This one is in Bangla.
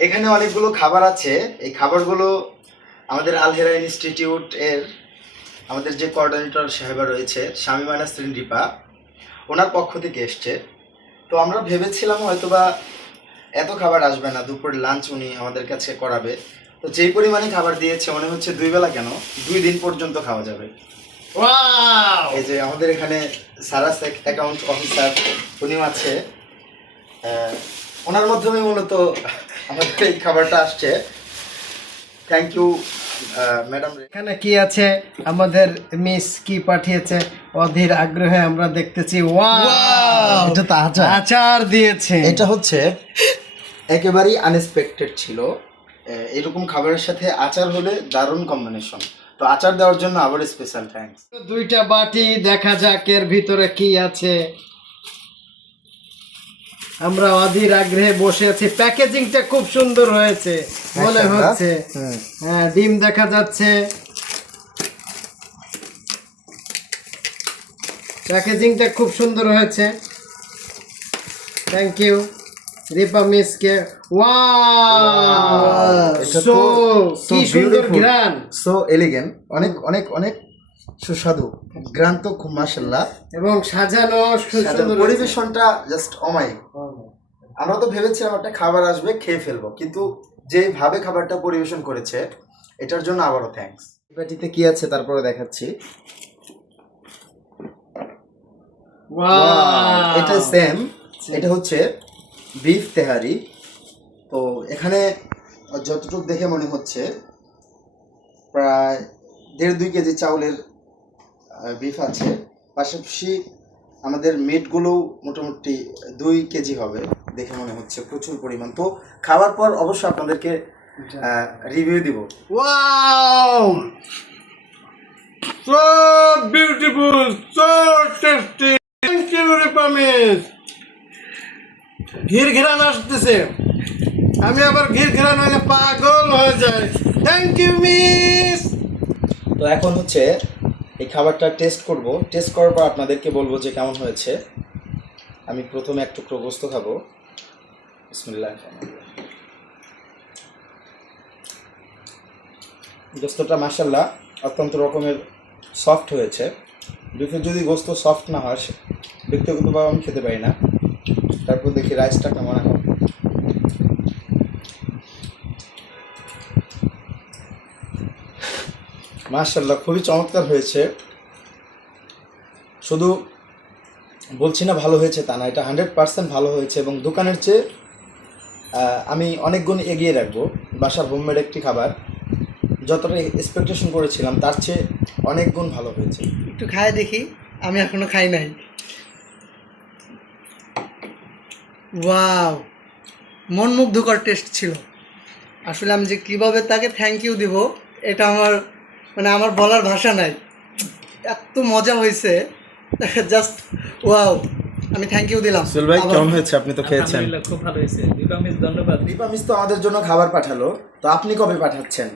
এখানে অনেকগুলো খাবার আছে। এই খাবারগুলো আমাদের আল হেরা ইনস্টিটিউট এর আমাদের যে কোঅর্ডিনেটর সাহেবা রয়েছে শামীমা নাসরিন রিপা, ওনার পক্ষ থেকে এসছে। তো আমরা ভেবেছিলাম হয়তোবা এত খাবার আসবে না, দুপুরের লাঞ্চ উনি আমাদের কাছে করাবে। তো যেই পরিমাণে খাবার দিয়েছে মনে হচ্ছে 2 বেলা কেন 2 দিন পর্যন্ত খাওয়া যাবে। ওয়াও! এই যে আমাদের এখানে সারাস অ্যাকাউন্ট অফিসার উনিও আছে, ওনার মাধ্যমে মূলত আমাদের এই খাবারটা আসছে। Thank you madam. এখানে কি আছে? আমাদের মিস কি পাঠিয়েছে? অধীর আগ্রহে আমরা দেখতেছি। ওয়াও! এটা তো আচার। আচার দিয়েছে। এটা হচ্ছে একেবারেই আনএক্সপেক্টেড ছিল। এরকম খাবারের সাথে আচার হলে দারুণ কম্বিনেশন। তো আচার দেওয়ার জন্য আবার স্পেশাল থ্যাঙ্কস। 2টা বাটি, দেখা যাক এর ভিতরে কি আছে। আমরা অধীর আগ্রহে বসে আছি। প্যাকেজিংটা খুব সুন্দর হয়েছে মনে হচ্ছে। হ্যাঁ, ডিম দেখা যাচ্ছে। প্যাকেজিংটা খুব সুন্দর হয়েছে। থ্যাংক ইউ রিপা মিসকে। ওয়াও! সো কি সুন্দর ঘ্রাণ, সো এলিগেন্ট, অনেক অনেক অনেক সুস্বাদু গ্রান তো খুব মাশাআল্লাহ। এবং সাজানো সুন্দর পরিবেশনটা জাস্ট অমায়িক। আমরা তো ভেবেছিলাম একটা খাবার আসবে খেয়ে ফেলবো, কিন্তু যেভাবে খাবারটা পরিবেশন করেছে এটার জন্য আবারও থ্যাঙ্কস। বাটিতে কি আছে তারপরে দেখাচ্ছি। ওয়াও! এটা সেম, এটা হচ্ছে বিফ তেহারি। তো এখানে যতটুকু দেখে মনে হচ্ছে প্রায় 1.5-2 কেজি চাউলের বিফ আছে। পাশাপাশি আমাদের মিটগুলো মোটামুটি 2 কেজি হবে দেখে মনে হচ্ছে, প্রচুর পরিমাণ। তো খাওয়ার পর অবশ্যই আপনাদেরকে রিভিউ দিব। Wow! So beautiful, so tasty. Thank you Ripa miss. ঘির ঘিরান আসতেছে। আমি আবার ঘির ঘিরান হয়ে পাগল হয়ে যাই। Thank you miss. তো এখন হচ্ছে এই খাবারটা টেস্ট করব। টেস্ট করার পর আপনাদেরকে বলবো যে কেমন হয়েছে। আমি প্রথমে এক টুকরো গোস্ত খাবো। বিসমিল্লাহ। গোস্তটা মাশাআল্লাহ অত্যন্ত রকমের সফট হয়েছে। বিফের যদি গোস্ত সফট না হয় ব্যক্তিগতভাবে আমি খেতে পারি না। তারপর দেখি রাইসটা কেমন এখন। মাশাআল্লাহ খুবই চমৎকার হয়েছে। শুধু বলছি না ভালো হয়েছে তা না, এটা 100% ভালো হয়েছে এবং দোকানের চেয়ে আমি অনেক গুণ এগিয়ে রাখবো। বাসার হোমমেড একটি খাবার যতটা এক্সপেকটেশন করেছিলাম তার চেয়ে অনেক গুণ ভালো হয়েছে। একটু খাই দেখি, আমি এখনো খাই নাই। ওয়াও, মনমুগ্ধকর টেস্ট ছিল। আসলে আমি যে কীভাবে তাকে থ্যাংক ইউ দিব এটা আমার বলার ভাষা নাই। এত মজা হয়েছে, জাস্ট ওয়াও। আমি থ্যাংক ইউ দিলাম। সুল ভাই কেমন হয়েছে? আপনি তো খেয়েছেন। আলহামদুলিল্লাহ, খুব ভালো হয়েছে। দীপা মিস, ধন্যবাদ। দীপা মিস তো আমাদের জন্য খাবার পাঠালো, তো আপনি কবে পাঠাচ্ছেন?